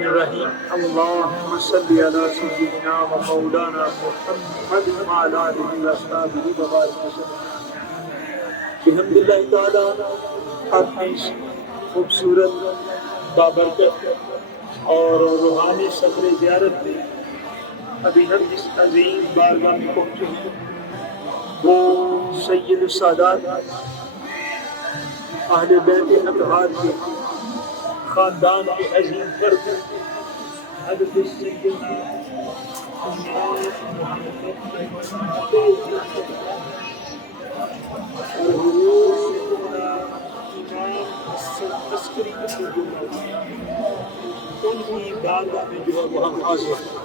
الرحمن الرحیم اللہم صلی علی سیدنا و مولانا محمد وعلی آلہ و اصحابہ وبارک وسلم۔ الحمدللہ تعالی اپنی اس خوبصورت بابرکت اور روحانی سفر زیارت میں ابھی ہم جس عظیم بارگاہ میں پہنچے ہیں وہ سید السادات اہل بیت اطہار کے خاندان کے عظیم فرد حضرت سیدنا امام محمد اور حضور سیدنا امام حسن عسکری ان کی بارگاہ میں جو ہے وہ ہم حاضر ہیں۔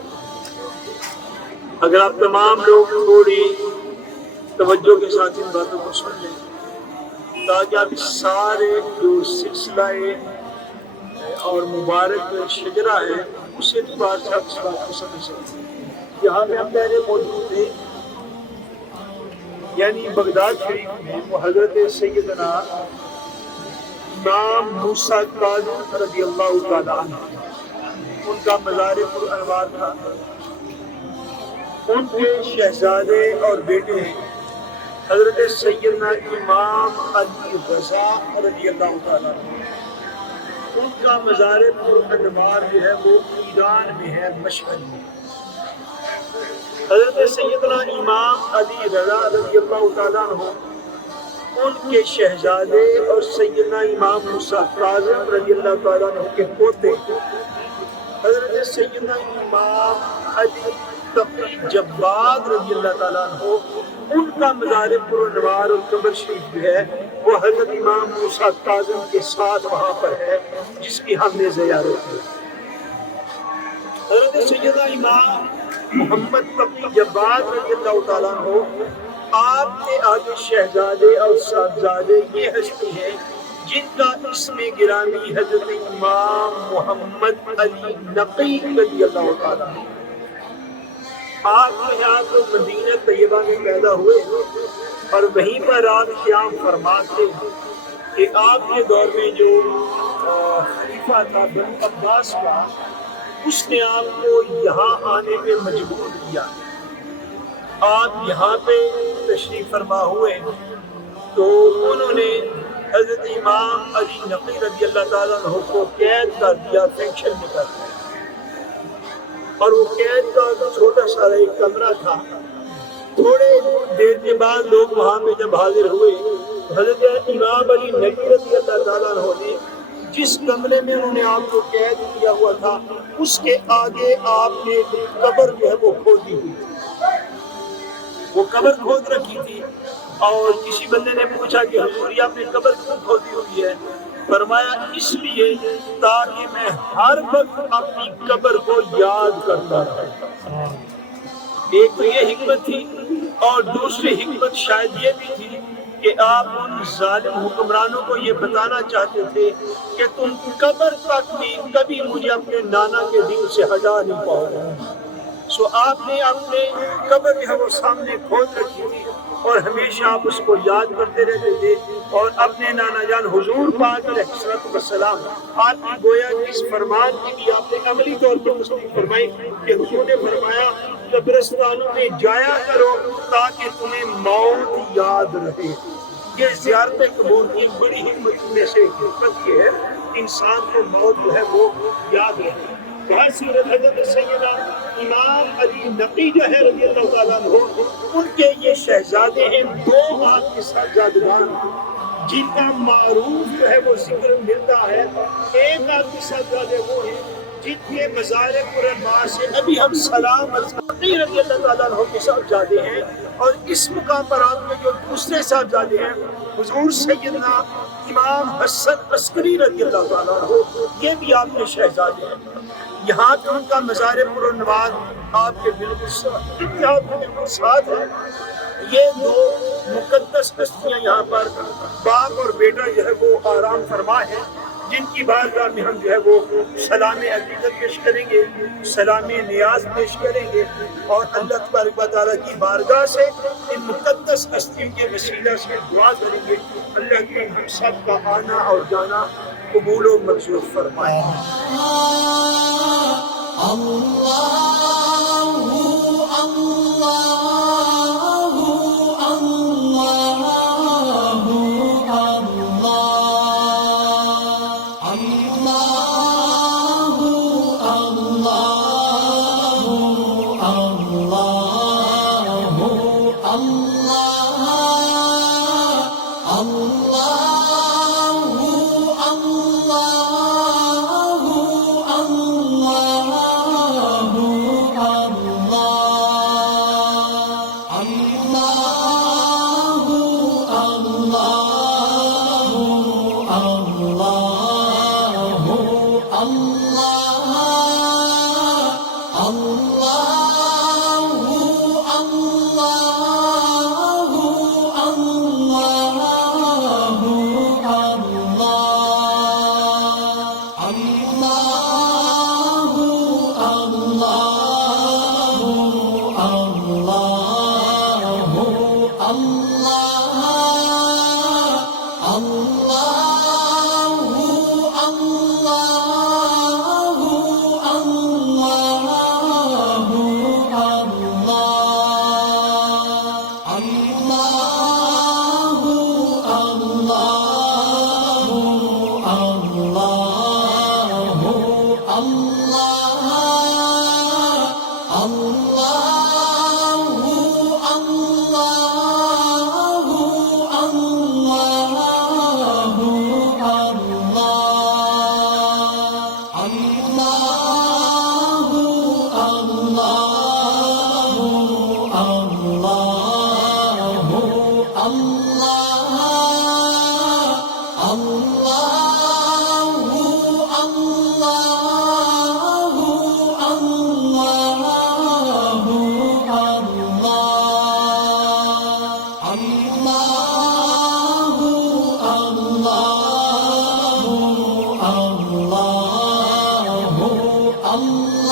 اگر آپ تمام لوگ تھوڑی توجہ کے ساتھ ان باتوں کو سن لیں تاکہ آپ اس سارے جو سلسلہ اور مبارک شجرہ ہے اس اعتبار سے آپ اس بات کو سمجھ سکتے ہیں۔ یہاں میں ہم پہلے موجود تھے یعنی بغداد شریف میں وہ حضرت سیدنا امام موسیٰ کاظم رضی اللہ تعالیٰ عنہ ان کا مزار پر انوار تھا۔ ان کے شہزادے اور بیٹے حضرت سیدنا امام علی رضا رضی اللہ تعالیٰ عنہ ان کا مزار پر انوار جو ہے وہ ایران میں ہے، مشہد میں۔ حضرت سیدنا امام علی رضا رضی اللہ تعالیٰ عنہ ان کے شہزادے اور سیدنا امام موسیٰ کاظم رضی اللہ تعالیٰ عنہ کے پوتے حضرت سیدنا امام علی تقی جباد رضی اللہ تعالیٰ عنہ ان کا مزار پر انوار اور قبر شریف جو ہے وہ حضرت امام موسیٰ کاظم کے ساتھ وہاں پر ہے جس کی ہم نے زیارت کی۔ حضرت سیدنا امام محمد تقی جباد رضی اللہ تعالیٰ عنہ آپ کے آگے شہزادے اور صاحبزادے یہ ہستی ہیں جن کا اسم گرامی حضرت امام محمد علی نقی رضی اللہ تعالیٰ عنہ۔ آپ یہاں تو مدینہ طیبہ میں پیدا ہوئے اور وہیں پر آپ قیام فرماتے کہ آپ کے دور میں جو خلیفہ تھا بنو عباس کا اس نے آپ کو یہاں آنے پہ مجبور کیا۔ آپ یہاں پہ تشریف فرما ہوئے تو انہوں نے حضرت امام علی نقی رضی اللہ تعالیٰ عنہ کو قید کر دیا، فینکشن میں کر دیا، اور وہ قید کا چھوٹا سا ایک کمرہ تھا۔ تھوڑے دیر کے بعد لوگ وہاں پہ جب حاضر ہوئے حضرت امام علی نقی رضی اللہ تعالیٰ عنہ نے جس کمرے میں انہوں نے آپ کو قید کیا ہوا تھا اس کے آگے آپ نے قبر جو ہے وہ کھودی ہوئی تھی، وہ قبر کھود رکھی تھی۔ اور کسی بندے نے پوچھا کہ حضور یہ آپ نے قبر کیوں کھودی ہوئی ہے؟ فرمایا اس لیے تاکہ میں ہر وقت اپنی قبر کو یاد کرتا رہا۔ ایک تو یہ حکمت تھی اور دوسری حکمت شاید یہ بھی تھی کہ آپ ان ظالم حکمرانوں کو یہ بتانا چاہتے تھے کہ تم قبر تک بھی کبھی مجھے اپنے نانا کے دل سے ہٹا نہیں پاؤ گے۔ سو آپ نے اپنے قبر جو ہے وہ سامنے کھود رکھی تھی اور ہمیشہ آپ اس کو یاد کرتے رہتے تھے، اور اپنے نانا جان حضور پاک علیہ الصلوۃ والسلام آپ کی گویا اس فرمان کی بھی آپ نے عملی طور پر تصدیق فرمائی کہ حضور نے فرمایا قبرستانوں میں جایا کرو تاکہ تمہیں موت یاد رہے۔ یہ زیارت قبور کی بڑی حکمت میں سے ایک حکمت یہ ہے انسان کو موت جو ہے وہ یاد رہے۔ بہت صورت حضرت سیدنا امام علی نقی جو ہے رضی اللہ تعالیٰ عنہ ان کے یہ شہزادے ہیں، دو آپ کے صاحبزادگان جن کا معروف جو ہے وہ ذکر ملتا ہے۔ ایک آپ کے صاحبزادے وہ ہیں جن کے مزار پر انوار سے ابھی ہم سلام علیہ رضی اللہ تعالیٰ عنہ کے صاحبزادے ہیں، اور اس مقام پر آپ کے جو دوسرے صاحبزادے ہیں حضور سیدنا امام حسن عسکری رضی اللہ تعالیٰ عنہ یہ بھی آپ کے شہزادے ہیں۔ یہاں پہ ان کا مزار پر انوار آپ کے بالکل ساتھ ہے۔ یہ دو مقدس ہستیاں یہاں پر باپ اور بیٹا جو ہے وہ آرام فرما ہے، جن کی بارگاہ میں ہم جو ہے وہ سلام عقیدت پیش کریں گے، سلام نیاز پیش کریں گے، اور اللہ تبارک و تعالیٰ کی بارگاہ سے ان مقدس ہستیوں کے وسیلہ سے دعا کریں گے اللہ کی ہم سب کا آنا اور جانا قبول و منظور فرمائے۔ Allah